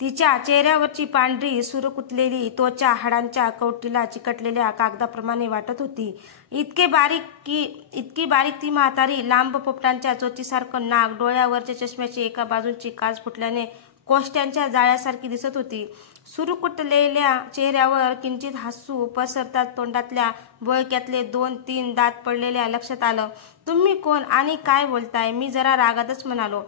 तिच्या चेहऱ्यावरची पांढरी सुरकुतलेली त्वचा हाडांच्या कवटीला चिकटलेल्या कागदाप्रमाणे वाटत होती. इतकी बारीक ती म्हातारी. लांब पोपटांच्या चोचीसारखं नाक, डोळ्यावरच्या चष्म्याची एका बाजूची काच फुटल्याने कोष्ट्यांच्या जाळ्यासारखी दिसत होती. सुरकुतलेल्या चेहऱ्यावर किंचित हसू पसरताच तोंडातल्या बोळक्यातले 2-3 दात पडलेल्या लक्षात आलं. तुम्ही कोण आणि काय बोलताय? मी जरा रागातच म्हणालो.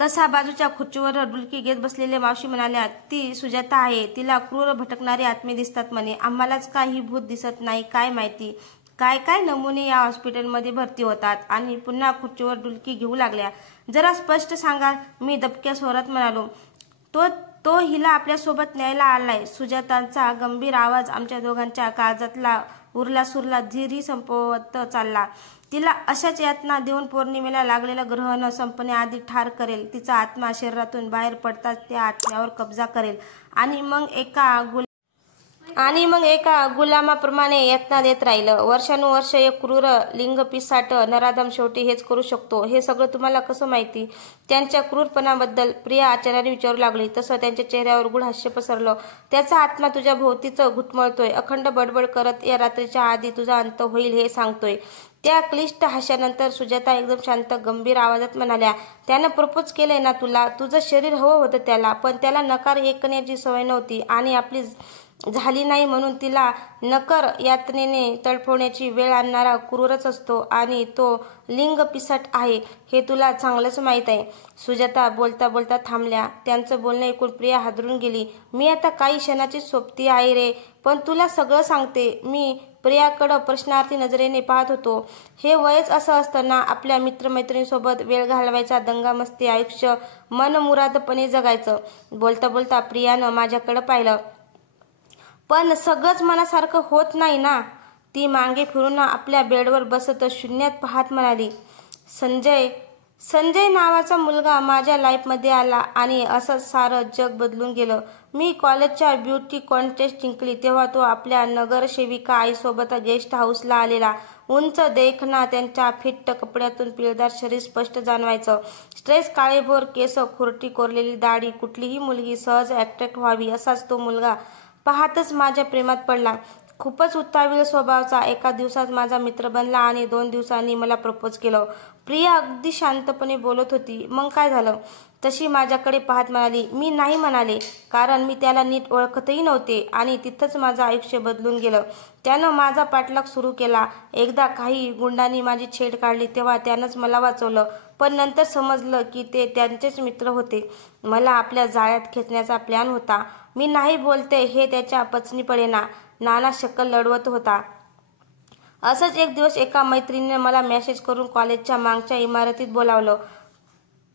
तसा बाजूच्या खुर्चीवर डुलकी घेत बसलेल्या मावशी म्हणाल्या, ती सुजाता आहे. तिला क्रूर भटकणारे आत्मे दिसतात म्हणे. आम्हालाच का ही भूत दिसत नाही काय माहिती. काय काय नमुने या हॉस्पिटलमध्ये भरती होतात. आणि पुन्हा खुर्चीवर डुलकी घेऊ लागल्या. जरा स्पष्ट सांगा, मी दबक्या स्वरात म्हणालो. तो हिला आपल्यासोबत न्यायला आलाय. सुजातांचा गंभीर आवाज आमच्या दोघांच्या काळजातला उरला धीर संपवत चालला. तिला अशाच यातना देऊन पौर्णिमेला लागलेलं ग्रहण संपण्याआधी ठार करेल. तिचा आत्मा शरीरातून बाहेर पडताच त्या आत्म्यावर कब्जा करेल आणि मग एका गुलामाप्रमाणे यातना देत राहिलं. वर्षानुवर्ष एक क्रूर लिंगपिसाट नराधम शेवटी हेच करू शकतो. हे सगळं तुम्हाला कसं माहिती? त्यांच्या क्रूरपणाबद्दल प्रिया आचार्याने विचारू लागली. तसं त्यांच्या चेहऱ्यावर गुढ हास्य पसरलं. त्याचा आत्मा तुझ्या भोवतीच घुटमळतोय. अखंड बडबड करत या रात्रीच्या आधी तुझा अंत होईल हे सांगतोय. त्या क्लिष्ट हास्यानंतर सुजाता एकदम शांत गंभीर आवाजात म्हणाल्या, त्यानं प्रपोज केलंय ना तुला. तुझं शरीर हवं होतं त्याला, पण त्याला नकार ऐकण्याची सवय नव्हती आणि आपली झाली नाही म्हणून तिला नकर यातनेने तडफवण्याची वेळ आणणारा क्रूरच असतो आणि तो लिंग पिसाट आहे हे तुला चांगलंच माहीत आहे. सुजाता बोलता बोलता थांबल्या. त्यांचं बोलणं ऐकून प्रिया हादरून गेली. मी आता काही क्षणाची सोबती आहे रे, पण तुला सगळं सांगते. मी प्रियाकडं प्रश्नार्थी नजरेने पाहत होतो. हे वयच असं असतं ना, आपल्या मित्रमैत्रिणींसोबत वेळ घालवायचा, दंगामस्ती, आयुष्य मनमुरादपणे जगायचं. बोलता बोलता प्रियानं माझ्याकडे पाहिलं. पण सगळंच मनासारखं होत नाही ना. ती मागे फिरून आपल्या बेडवर बसत शून्यात पाहत म्हणाली, संजय संजय नावाचा मुलगा माझ्या लाईफमध्ये आला आणि असंच सारं जग बदलून गेलं. मी कॉलेजच्या ब्युटी कॉन्टेस्ट जिंकली तेव्हा तो आपल्या नगरसेविका आईसोबत गेस्ट हाऊसला आलेला. उंच देखणा, त्यांच्या फिट्ट कपड्यातून पिळदार शरीर स्पष्ट जाणवायचं. स्ट्रेस, काळेभोर केस, खुरटी कोरलेली दाढी. कुठलीही मुलगी सहज अट्रॅक्ट व्हावी असाच तो मुलगा. पाहतच माझ्या प्रेमात पडला. खूपच उत्ताविळ स्वभावाचा. एका दिवसात माझा मित्र बनला आणि 2 दिवसांनी मला प्रपोज केलं. प्रिया अगदी शांतपणे बोलत होती. मग काय झालं? तशी माझ्याकडे पाहत म्हणाली. मी नाही म्हणाले, कारण मी त्याला नीट ओळखतही नव्हते आणि तिथंच माझं आयुष्य बदलून गेलं. त्यानं माझा पाठलाग सुरू केला. एकदा काही गुंडांनी माझी छेड काढली तेव्हा त्यानंच मला वाचवलं. पण नंतर समजलं की ते त्यांचेच मित्र होते. मला आपल्या जाळ्यात खेचण्याचा प्लॅन होता. मी नाही बोलते हे त्याच्या पचनी पडेना. नाना शक्कल लढवत होता. असंच एक दिवस एका मैत्रिणीने मला मेसेज करून कॉलेजच्या मागच्या इमारतीत बोलावलं.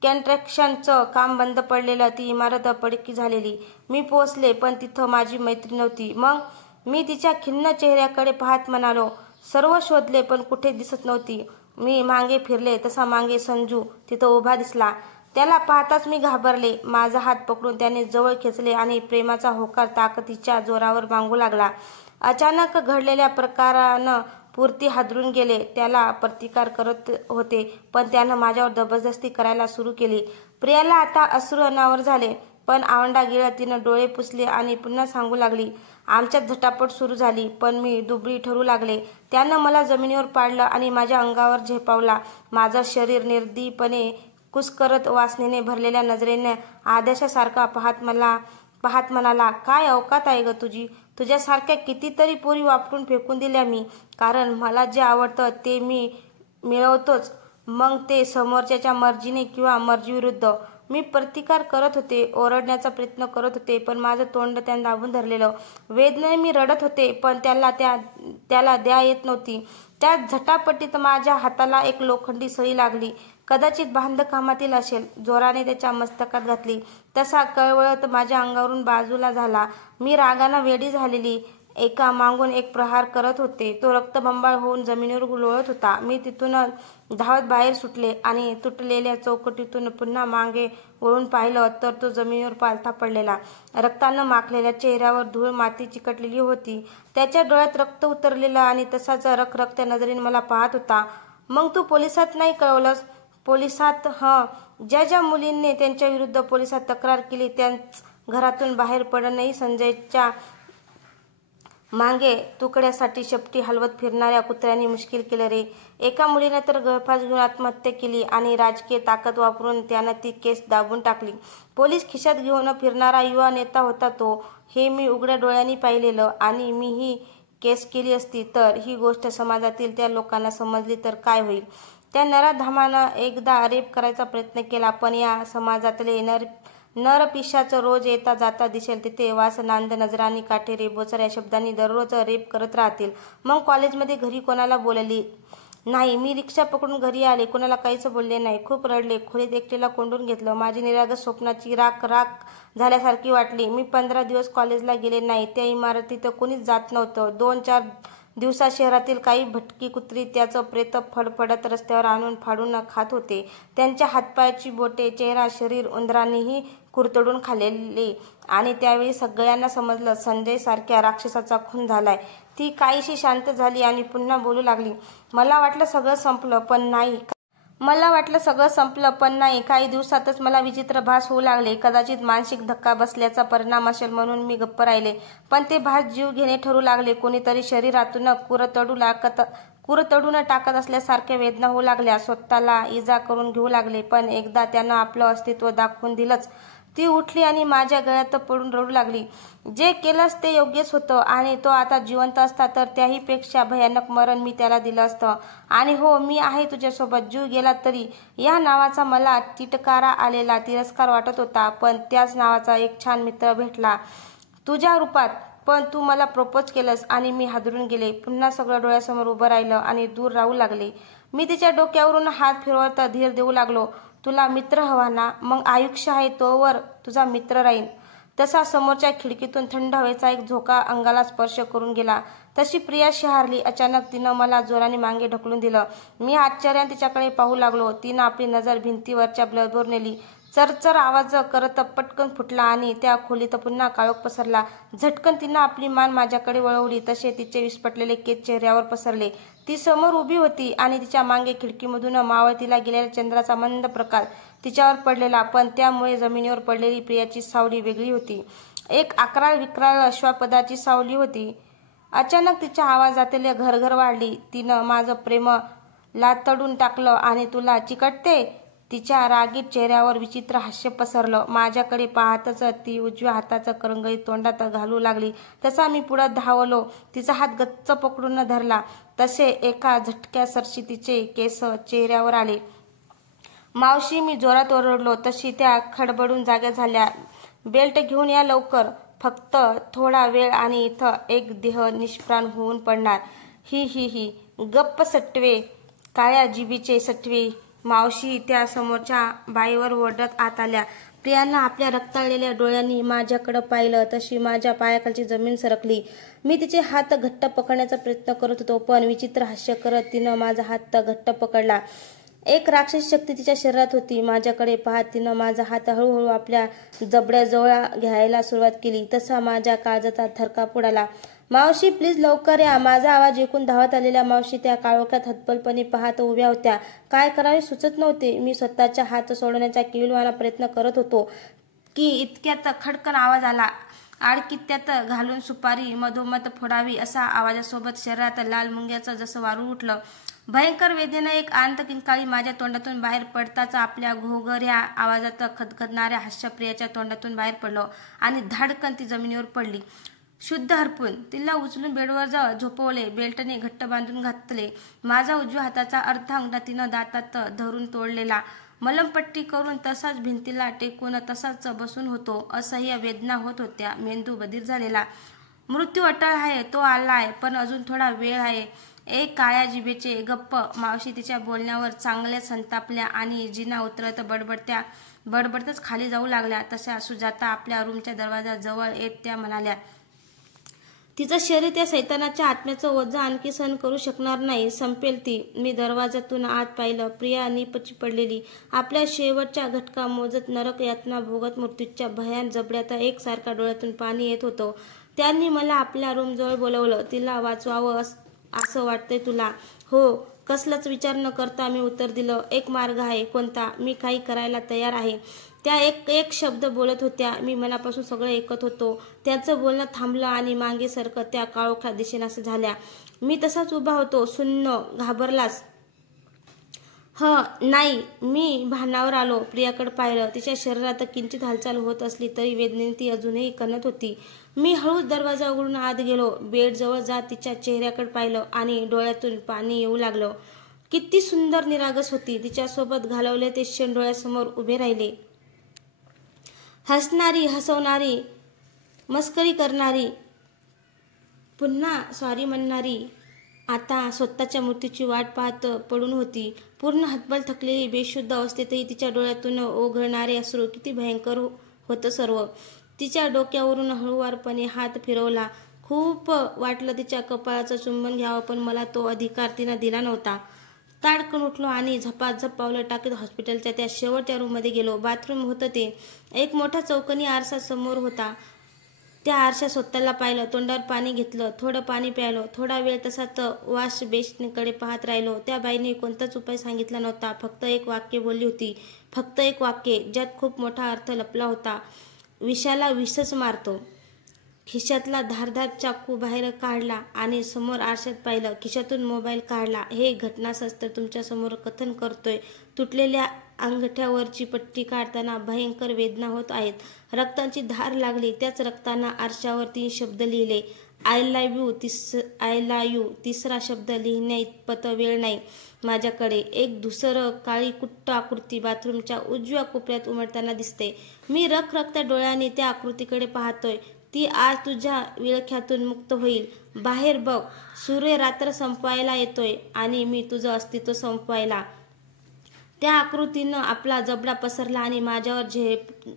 कन्स्ट्रक्शनचं काम बंद पडलेलं. ती इमारत पडकी झालेली. मी पोहोचले पण तिथं माझी मैत्रीण नव्हती. मग मी तिच्या खिन्न चेहऱ्याकडे पाहत म्हणालो, सर्व शोधले पण कुठे दिसत नव्हती. मी मागे फिरले तसा मागे संजू तिथं उभा दिसला. त्याला पाहताच मी घाबरले. माझा हात पकडून त्याने जवळ खेचले आणि प्रेमाचा होकार ताकदीच्या जोरावर मागू लागला. अचानक घडलेल्या प्रकारानं पुरती हादरून गेले. त्याला प्रतिकार करत होते पण त्यानं माझ्यावर जबरदस्ती करायला सुरू केली. प्रियाला आता अश्रू अनावर झाले. पण आवंडा गिळत तिनं डोळे पुसले आणि पुन्हा सांगू लागली. आमच्यात झटापट सुरू झाली पण मी दुबळी ठरू लागले. त्यानं मला जमिनीवर पाडलं आणि माझ्या अंगावर झेपावला. माझं शरीर निर्दयीपणे कुस्करत वासनेने भरलेल्या नजरेने आदेशासारखा पाहत म्हणाला, काय अवकात आहे ग तुझी? तुझ्यासारख्या कितीतरी पोरी वापरून फेकून दिल्या मी. कारण मला जे आवडतं ते मी मिळवतोच, मग ते समोरच्याच्या मर्जीने किंवा मर्जीविरुद्ध. मी प्रतिकार करत होते, ओरडण्याचा प्रयत्न करत होते पण माझं तोंड त्यानं दाबून धरलेलं. वेदनेने मी रडत होते पण त्याला द्या येत नव्हती. त्या झटापटीत माझ्या हाताला एक लोखंडी सळी लागली. कदाचित बांधकामातील असेल. जोराने त्याच्या मस्तकात घातली. तसा कळवळत माझ्या अंगावरून बाजूला झाला. मी रागानं वेडी झालेली एका मागून एक प्रहार करत होते. तो रक्तबंबाळ होऊन जमिनीवर लोळत होता. मी तिथून धावत बाहेर सुटले आणि तुटलेल्या चौकटीतून पुन्हा मागे वळून पाहिलं तर तो जमिनीवर पालथा पडलेला. रक्तानं माखलेल्या चेहऱ्यावर धूळ माती चिकटलेली होती. त्याच्या डोळ्यात रक्त उतरलेलं आणि तसाच रखरखत्या नजरेने मला पाहत होता. मग तू पोलिसात नाही कळवलंस? पोलिसात? ज्या मुलींनी त्यांच्या विरुद्ध पोलिसात तक्रार केली त्याच घरातून बाहेर पडणंही संजयच्या मागे तुकड्यासाठी शेपटी हलवत फिरणाऱ्या कुत्र्यांनी मुश्किल केलं रे. एका मुलीने तर गळफास घेऊन आत्महत्या केली आणि राजकीय ताकद वापरून त्यानं ती केस दाबून टाकली. पोलीस खिशात घेऊन फिरणारा युवा नेता होता तो. हे मी उघड्या डोळ्यांनी पाहिलेलं. आणि मी ही केस केली असती तर ही गोष्ट समाजातील त्या लोकांना समजली तर काय होईल? त्या नराधामानं एकदा रेप करायचा प्रयत्न केला पण या समाजातले नरपिशाच रोज येता जाता दिसेल तिथे वासनांद नजरांनी काटेरी बोचर या शब्दांनी दररोज रेप करत राहतील. मग कॉलेजमध्ये घरी कोणाला बोलली नाही. मी रिक्षा पकडून घरी आले. कोणाला काहीच बोलले नाही. खूप रडले. खोलीत एकटीला कोंडून घेतलं. माझी निरागस स्वप्नाची राख झाल्यासारखी वाटली. मी 15 दिवस कॉलेजला गेले नाही. त्या इमारतीत कोणीच जात नव्हतं. 2-4 दिवसात शहरातील काही भटकी कुत्री त्याचं प्रेत फडफडत रस्त्यावर आणून फाडून खात होते. त्यांच्या हातपायाची बोटे, चेहरा, शरीर उंदरांनीही कुरतडून खाल्लेले. आणि त्यावेळी सगळ्यांना समजलं संजय सारख्या राक्षसाचा खून झालाय. ती काहीशी शांत झाली आणि पुन्हा बोलू लागली. मला वाटलं सगळं संपलं पण नाही. काही दिवसातच मला विचित्र भास होऊ लागले. कदाचित मानसिक धक्का बसल्याचा परिणाम असेल म्हणून मी गप्प राहिले. पण ते भास जीव घेणे ठरू लागले. कोणीतरी शरीरातून कुरतडून टाकत असल्यासारख्या वेदना होऊ लागल्या. स्वतःला इजा करून घेऊ लागले. पण एकदा त्यानं आपलं अस्तित्व दाखवून दिलंच. ती उठली आणि माझ्या गळ्यात पडून रडू लागली. जे केलंस ते योग्यच होतं आणि तो आता जिवंत असता तर त्याहीपेक्षा भयानक मरण मी त्याला दिलं असतं. आणि हो, मी आहे तुझ्यासोबत. जीव गेला तरी या नावाचा मला तिटकारा आलेला तिरस्कार वाटत होता. पण त्याच नावाचा एक छान मित्र भेटला तुझ्या रूपात. पण तू मला प्रपोज केलंस आणि मी हादरून गेले. पुन्हा सगळं डोळ्यासमोर उभं राहिलं आणि दूर राहू लागले. मी तिच्या डोक्यावरून हात फिरवत धीर देऊ लागलो. तुला मित्र हवा ना? मग आयुष्य आहे तोवर तुझा मित्र राहीन. तसा समोरच्या खिडकीतून थंड हवेचा एक झोका अंगाला स्पर्श करून गेला. तशी प्रिया शहारली. अचानक तिनं मला जोराने मागे ढकलून दिलं. मी आश्चर्याने तिच्याकडे पाहू लागलो. तिनं आपली नजर भिंतीवरच्या बल्बवर नेली. चरचर आवाज करत पटकन फुटला आणि त्या खोलीत पुन्हा काळोख पसरला. झटकन तिनं आपली मान माझ्याकडे वळवली. तसे तिचे विस्फटलेले केस चेहऱ्यावर पसरले. ती समोर उभी होती आणि तिच्या मागे खिडकीमधून मावळतीला गेलेल्या चंद्राचा मंद प्रकाश तिच्यावर पडलेला. पण त्यामुळे जमिनीवर पडलेली प्रियाची सावली वेगळी होती. एक अकराळ विक्राळ अश्वापदाची सावली होती. अचानक तिच्या आवाजातली घरघर वाढली. तिनं माझं प्रेम लाथडून टाकलं. आणि तुला चिकटते? तिच्या रागीट चेहऱ्यावर विचित्र हास्य पसरलं. माझ्याकडे पाहतच ती उजव्या हाताचं करंगळी तोंडात घालू लागली. तसा मी पुढे धावलो. तिचा हात गच्च पकडून धरला. तसे एका झटक्यासरशी तिचे केस चेहऱ्यावर आले. मावशी, मी जोरात ओरडलो. तशी त्या खडबडून जाग्या झाल्या. बेल्ट घेऊन या लवकर. फक्त थोडा वेळ आणि इथं एक देह निष्प्राण होऊन पडणार. ही ही ही. गप्प सटवे, काळ्या जिभीचे सटवे. मावशी त्या समोरच्या बाईवर ओरडत आत आल्या. प्रियानं आपल्या रक्ताळलेल्या डोळ्यांनी माझ्याकडे पाहिलं. तशी माझ्या पायाखालची जमीन सरकली. मी तिचे हात घट्ट पकडण्याचा प्रयत्न करत होतो, पण विचित्र हास्य करत तिनं माझा हात घट्ट पकडला. एक राक्षसी शक्ती तिच्या शरीरात होती. माझ्याकडे पाहत तिनं माझा हात हळूहळू आपल्या जबड्याजवळ घ्यायला सुरुवात केली. तसा माझ्या काळजाचा थरकाप उडाला. मावशी, प्लीज लवकर या. माझा आवाज ऐकून धावत आलेल्या मावशी त्या काळोख्यात हतबलपणे पाहत उभ्या होत्या. काय करावे सुचत नव्हते. मी स्वतःचा हात सोडण्याचा केविलवाणा प्रयत्न करत होतो की इतक्यात खडकन आवाज आला. आडकित्त्यात घालून सुपारी मधोमध फोडावी असा आवाजासोबत शरीरात लाल मुंग्याचं जसं वारू उठलं. भयंकर वेदनेनं एक आंत किंकाळी माझ्या तोंडातून बाहेर पडताच आपल्या घोगऱ्या आवाजात खदखदणाऱ्या हास्यप्रियाच्या तोंडातून बाहेर पडलं आणि धाडकन ती जमिनीवर पडली. शुद्ध हरपून तिला उचलून बेडवर झोपवले. बेल्टने घट्ट बांधून घातले. माझा उजव्या हाताचा अर्धा अंगठा तिनं दातात धरून तोडलेला. मलमपट्टी करून तसाच भिंतीला टेकून तसाच बसून होतो. असह्य वेदना होत होत्या. मेंदू बधीर झालेला. मृत्यू अटळ आहे. तो आलाय, पण अजून थोडा वेळ आहे. एक काळ्या जिभेचे गप्प. मावशी तिच्या बोलण्यावर चांगल्या संतापल्या आणि जिना उतरत बडबडतच खाली जाऊ लागल्या. तशा सुजाता आपल्या रूमच्या दरवाजाजवळ येत त्या म्हणाल्या, तिचं शरीर त्या सैतानाच्या आत्म्याचं ओझं आणखी सहन करू शकणार नाही. संपेल ती. मी दरवाजातून आत पाहिलं. प्रिया निपची पडलेली. आपल्या शेवटच्या घटका मोजत, नरक यातना भोगत मृत्यूच्या भयान जबड्यात एकसारखा डोळ्यातून पाणी येत होतं. त्यांनी मला आपल्या रूमजवळ बोलवलं. तिला वाचवावं असं वाटतंय तुला? हो. कसलाच विचार न करता मी उत्तर दिलं. एक मार्ग आहे. कोणता? मी काही करायला तयार आहे. त्या एक शब्द बोलत होत्या. मी मनापासून सगळं ऐकत होतो. त्याचं बोलणं थांबलं आणि मागे सरकत त्या काळोख्या दिशेनास झाल्या. मी तसाच उभा होतो. सुन्न. घाबरलास? नाही. मी भानावर आलो. प्रियाकडे पाहिलं. तिच्या शरीरात किंचित हालचाल होत असली तरी वेदनेने ती अजूनही कणत होती. मी हळूच दरवाजा उघडून आत गेलो. बेडजवळ जात तिच्या चेहऱ्याकडे पाहिलं आणि डोळ्यातून पाणी येऊ लागलं. किती सुंदर निरागस होती. तिच्यासोबत घालवले ते क्षण डोळ्यासमोर उभे राहिले. हसणारी, हसवणारी, मस्करी करणारी, पुन्हा सॉरी म्हणणारी. आता स्वतःच्या मृत्यूची वाट पाहत पडून होती. पूर्ण हतबल, थकलेली, बेशुद्ध अवस्थेतही तिच्या डोळ्यातून ओघळणारे अश्रू. किती भयंकर होतं सर्व. तिच्या डोक्यावरून हळूवारपणे हात फिरवला. खूप वाटलं तिच्या कपाळाचं चुंबन घ्यावं, पण मला तो अधिकार तिनं दिला नव्हता. ताडकन उठलो आणि झपाझप पावलं टाकीत हॉस्पिटलच्या त्या शेवटच्या रूममध्ये गेलो. बाथरूम होतं ते. एक मोठा चौकोनी आरसा समोर होता. त्या आरशात स्वतःला पाहिलं. तोंडावर पाणी घेतलं. थोडं पाणी प्यायलो. थोडा वेळ तसाच वॉश बेसिनकडे पाहत राहिलो. त्या बाईने कोणताच उपाय सांगितला नव्हता. फक्त एक वाक्य बोलली होती. फक्त एक वाक्य, ज्यात खूप मोठा अर्थ लपला होता. विषाला विषच मारतो. खिशातला धारदार चाकू बाहेर काढला आणि समोर आरशात पाहिलं. खिशातून मोबाईल काढला. हे घटनाशास्त्र तुमच्यासमोर कथन करतोय. तुटलेल्या अंगठ्यावरची पट्टी काढताना भयंकर वेदना होत आहेत. रक्ताची धार लागली. त्याच रक्तानं आरशावर 3 शब्द लिहिले. I love you. तिसरा शब्द लिहिण्याइतपत वेळ नाही माझ्याकडे. एक धुसर काळी कुट्ट आकृती बाथरूमच्या उजव्या कोपऱ्यात उमटताना दिसते. मी रखरखत्या डोळ्यांनी त्या आकृतीकडे पाहतोय. ती आज तुझ्या विळख्यातून मुक्त होईल. बाहेर बघ. सूर्य रात्र संपवायला येतोय आणि मी तुझं अस्तित्व संपवायला. त्या आकृतीनं आपला जबडा पसरला आणि माझ्यावर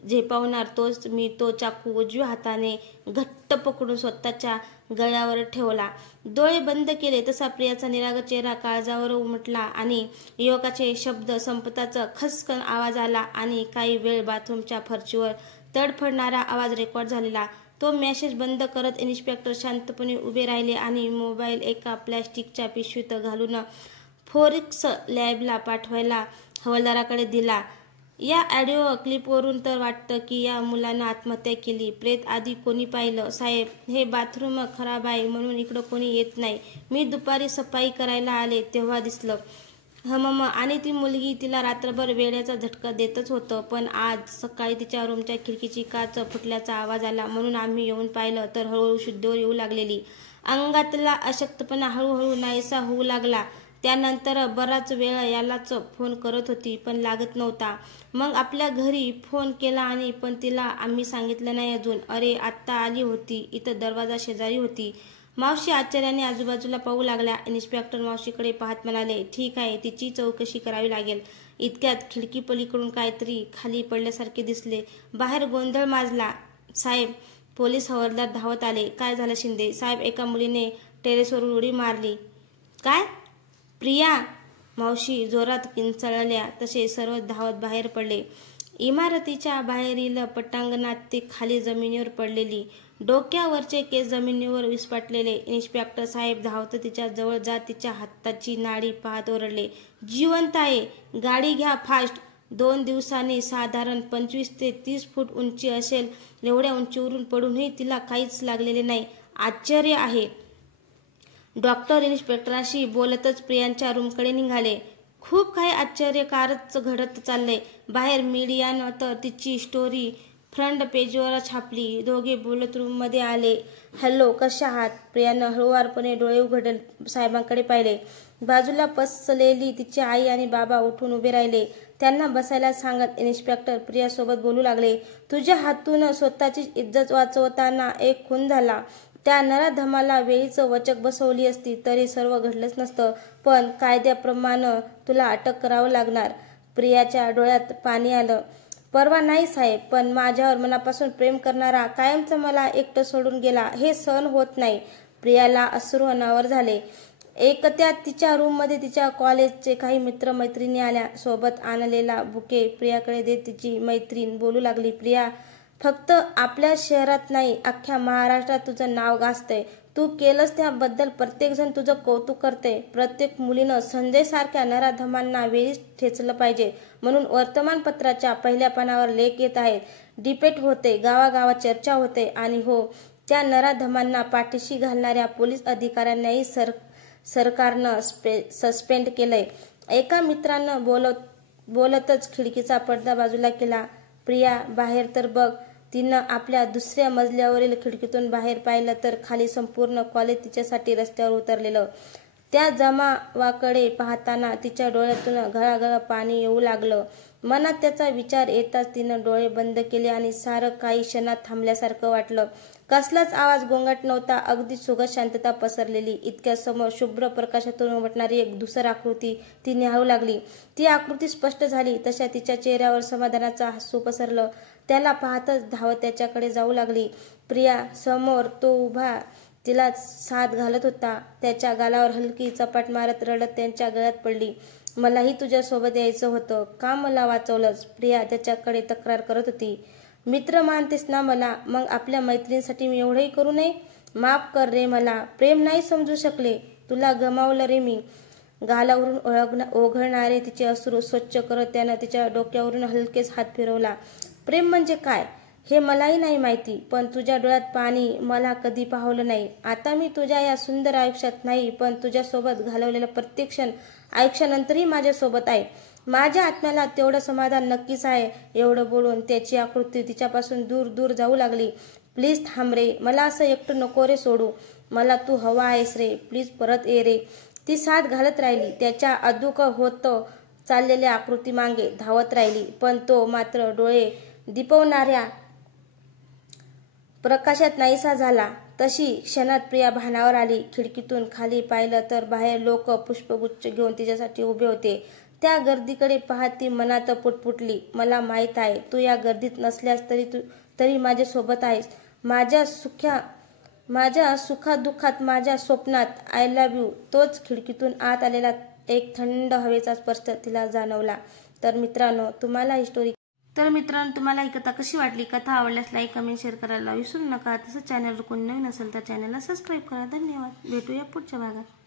झेपावणार तोच मी तो चाकू उजव्या हाताने घट्ट पकडून स्वतःच्या गळ्यावर ठेवला. डोळे बंद केले तसा प्रियाचा निरागस चेहरा काळजावर उमटला आणि युवकाचे शब्द संपताचा खसखस आवाज आला आणि काही वेळ बाथरूमच्या फरशीवर तडफडणारा आवाज रेकॉर्ड झालेला. तो मेसेज बंद करत इन्स्पेक्टर शांतपणे उभे राहिले आणि मोबाईल एका प्लॅस्टिकच्या पिशवीत घालून फोरेन्सिक लॅबला पाठवायला हवालदाराकडे दिला. या ऑडिओ क्लिपवरून तर वाटतं की या मुलानं आत्महत्या केली. प्रेत आधी कोणी पाहिलं? साहेब, हे बाथरूम खराब आहे म्हणून इकडं कोणी येत नाही. मी दुपारी सफाई करायला आले तेव्हा दिसलं. आणि ती मुलगी, तिला रात्रभर वेड्याचा झटका देतच होतं, पण आज सकाळी तिच्या रूमच्या खिडकीची काच फुटल्याचा आवाज आला म्हणून आम्ही येऊन पाहिलं तर हळूहळू शुद्धीवर येऊ लागलेली. अंगातला अशक्तपणा हळूहळू नाहीसा होऊ लागला. त्यानंतर बराच वेळ यालाच फोन करत होती पण लागत नव्हता. मग आपल्या घरी फोन केला आणि पण तिला आम्ही सांगितलं नाही अजून. अरे, आत्ता आली होती, इथं दरवाजा शेजारी होती. मावशी आश्चर्याने आजूबाजूला पाहू लागल्या. इन्स्पेक्टर मावशीकडे पाहत म्हणाले, ठीक आहे, तिची चौकशी करावी लागेल. इतक्यात खिडकी पलीकडून काहीतरी खाली पडल्यासारखे दिसले. बाहेर गोंधळ माजला. साहेब, पोलीस हवालदार धावत आले. काय झालं शिंदे साहेब? एका मुलीने टेरेसवरून उडी मारली. काय? प्रिया, मावशी जोरात किंचाळल्या तसे सर्व धावत बाहेर पडले. इमारतीच्या बाहेरील पटांगणात ती खाली जमिनीवर पडलेली, डोक्यावरचे केस जमिनीवर विस्फाटलेले. इन्स्पेक्टर साहेब धावत तिच्या जवळ जात तिच्या हाताची नाडी पाहत ओरडले, जिवंत आहे. गाडी घ्या फास्ट. 2 दिवसांनी साधारण 25 ते 30 फूट उंची असेल. एवढ्या उंचीवरून पडूनही तिला काहीच लागलेले नाही. आश्चर्य आहे. डॉक्टर इन्स्पेक्टरांशी बोलतच प्रियांच्या रूमकडे निघाले. खूप काही आश्चर्यकारच घडत चाललंय. बाहेर मीडियानं तर तिची स्टोरी फ्रंट पेजवर छापली. दोघे बोलत रूममध्ये आले. हॅलो, कशा आहात? प्रियानं हळुवारपणे डोळे उघडले, साहेबांकडे पाहिले. बाजूला बसलेली तिची आई आणि बाबा उठून उभे राहिले. त्यांना बसायला सांगत इन्स्पेक्टर प्रियासोबत बोलू लागले. तुझ्या हातून स्वतःची इज्जत वाचवताना एक खून झाला. त्या नराधमाला वेळीच वचक बसवली असती तरी सर्व घडलंच नसतं, पण कायद्याप्रमाणे तुला अटक करावं लागणार. प्रियाच्या डोळ्यात पाणी आलं. परवा नाही साहेब, पण माझ्यावर मनापासून प्रेम करणारा कायमचा मला एकटं सोडून गेला, हे सहन होत नाही. प्रियाला अश्रू अनावर झाले. एकत्या तिच्या रूममध्ये तिच्या कॉलेजचे काही मित्रमैत्रिणी आल्या. सोबत आणलेला बुके प्रियाकडे देत तिची मैत्रीण बोलू लागली, प्रिया, फक्त आपल्या शहरात नाही, अख्ख्या महाराष्ट्रात तुझं नाव गाजतंय. तू केलंस त्याबद्दल प्रत्येकजण तुझं कौतुक करते. प्रत्येक मुलीनं संजय सारख्या नराधमांना वेळीच ठेचलं पाहिजे म्हणून वर्तमानपत्राच्या पहिल्या पानावर लेख येत आहेत, डिबेट होते, गावागावात चर्चा होते. आणि हो, त्या नराधमांना पाठीशी घालणाऱ्या पोलीस अधिकाऱ्यांनाही सरकारनं सस्पेंड केलंय. एका मित्रानं बोलतच खिडकीचा पडदा बाजूला केला. प्रिया, बाहेर तर बघ. तिनं आपल्या दुसऱ्या मजल्यावरील खिडकीतून बाहेर पाहिलं तर खाली संपूर्ण कॉलेज तिच्यासाठी रस्त्यावर उतरलेलं. त्या जमावाकडे पाहताना तिच्या डोळ्यातून घळाघळ पाणी येऊ लागलं. मनात त्याचा विचार येताच तिनं डोळे बंद केले आणि सारं काही क्षणात थांबल्यासारखं वाटलं. कसलाच आवाज गोंगाट नव्हता. अगदी सुगत शांतता पसरलेली. इतक्या समोर शुभ्र प्रकाशातून उमटणारी एक धूसर आकृती ती न्याहाळू लागली. ती आकृती स्पष्ट झाली तशा तिच्या चेहऱ्यावर समाधानाचं हास्य पसरलं. त्याला पाहतच धावत त्याच्याकडे जाऊ लागली. प्रिया, समोर तो उभा तिला साथ घालत होता. त्याच्या गालावर हलकी चपाट मारत रडत त्यांच्या गळ्यात पडली. मलाही तुझ्यासोबत यायचं होतं, का मला वाचवलंस? प्रिया त्याच्याकडे तक्रार करत होती. मित्र मानतेस ना मला, मग आपल्या मैत्रिणीसाठी मी एवढंही करू नये? माफ कर रे, मला प्रेम नाही समजू शकले. तुला गमावलं रे मी. गालावरून ओघळणारे तिचे अश्रू स्वच्छ करत त्यानं तिच्या डोक्यावरून हलकेच हात फिरवला. प्रेम म्हणजे काय हे मलाही नाही माहिती, पण तुझ्या डोळ्यात पाणी मला कधी पाहवलं नाही. आता मी तुझ्या या सुंदर आयुष्यात नाही, पण तुझ्यासोबत घालवलेला प्रत्येक क्षण आयुष्यानंतरही माझ्यासोबत आहे. माझ्या आत्म्याला तेवढं समाधान नक्कीच आहे. एवढं बोलून त्याची आकृती तिच्यापासून दूर दूर जाऊ लागली. प्लीज थांब रे, मला असं एकटं नको रे सोडू. मला तू हवा आहेस रे, प्लीज परत ये रे. ती साथ घालत राहिली. त्याच्या अधूक होत चाललेल्या आकृती मागे धावत राहिली, पण तो मात्र डोळे दिपवणाऱ्या प्रकाशात नाहीसा झाला. तशी क्षणात प्रिया भानावर आली. खिडकीतून खाली पाहिलं तर बाहेर लोक पुष्पगुच्छ घेऊन तिच्यासाठी उभे होते. त्या गर्दीकडे पाहत ती मनात पुटपुटली, मला माहीत आहे तू या गर्दीत नसल्यास तरी माझ्या सोबत आहेस. माझ्या सुखादुःखात, माझ्या स्वप्नात. I love you. तोच खिडकीतून आत आलेला एक थंड हवेचा स्पर्श तिला जाणवला. तर मित्रांनो तुम्हाला ही कथा कशी वाटली? कथा आवडल्यास लाईक, कमेंट, शेअर करायला विसरू नका. तसंच चॅनलवर कोणी नवीन असेल तर चॅनलला सबस्क्राईब करा. धन्यवाद. भेटूया पुढच्या भागात.